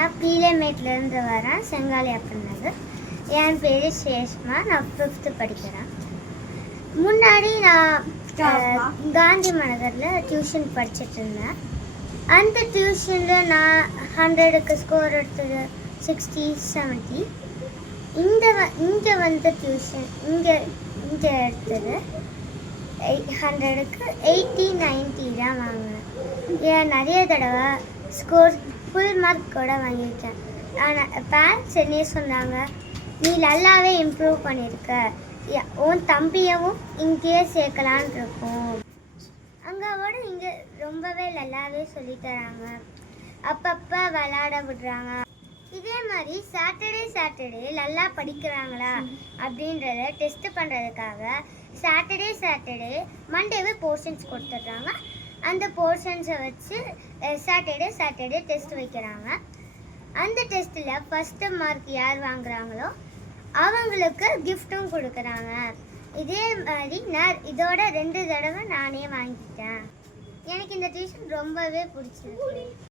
நான் பீலேமேட்லேருந்து வரேன், செங்காலி அப்படின்னது. என் பேர் சேஷ்மா, நான் 5th படிக்கிறேன். முன்னாடி நான் காந்தி மனகரில் டியூஷன் படிச்சுட்டு இருந்தேன். அந்த டியூஷனில் நான் 100க்கு ஸ்கோர் எடுத்தது 60, 70. இங்கே வந்த டியூஷன் இங்கே எடுத்தது 100க்கு 80, 90 தான் வாங்கினேன். ஏன் நிறைய தடவை ஸ்கோர் ஃபுல் மார்க் கூட வாங்கியிருக்கேன். ஆனால் பேரண்ட்ஸ் என்ன சொன்னாங்க, நீ நல்லாவே இம்ப்ரூவ் பண்ணியிருக்க, உன் தம்பியவும் இங்கேயே சேர்க்கலான் இருக்கும். அங்கோட இங்கே ரொம்பவே நல்லாவே சொல்லித்தராங்க, அப்பப்போ விளையாட விடுறாங்க. இதே மாதிரி சாட்டர்டே நல்லா படிக்கிறாங்களா அப்படின்றத டெஸ்ட் பண்ணுறதுக்காக சாட்டர்டே மண்டேவே போர்ஷன்ஸ் கொடுத்துட்றாங்க. அந்த போர்ஷன்ஸை வச்சு சாட்டர்டே டெஸ்ட் வைக்கிறாங்க. அந்த டெஸ்ட்டில் ஃபஸ்ட்டு மார்க் யார் வாங்குறாங்களோ அவங்களுக்கு கிஃப்ட்டும் கொடுக்குறாங்க. இதே மாதிரி நான் இதோட 2 தடவை நானே வாங்கிட்டேன். எனக்கு இந்த டியூஷன் ரொம்பவே பிடிச்சிருக்கு.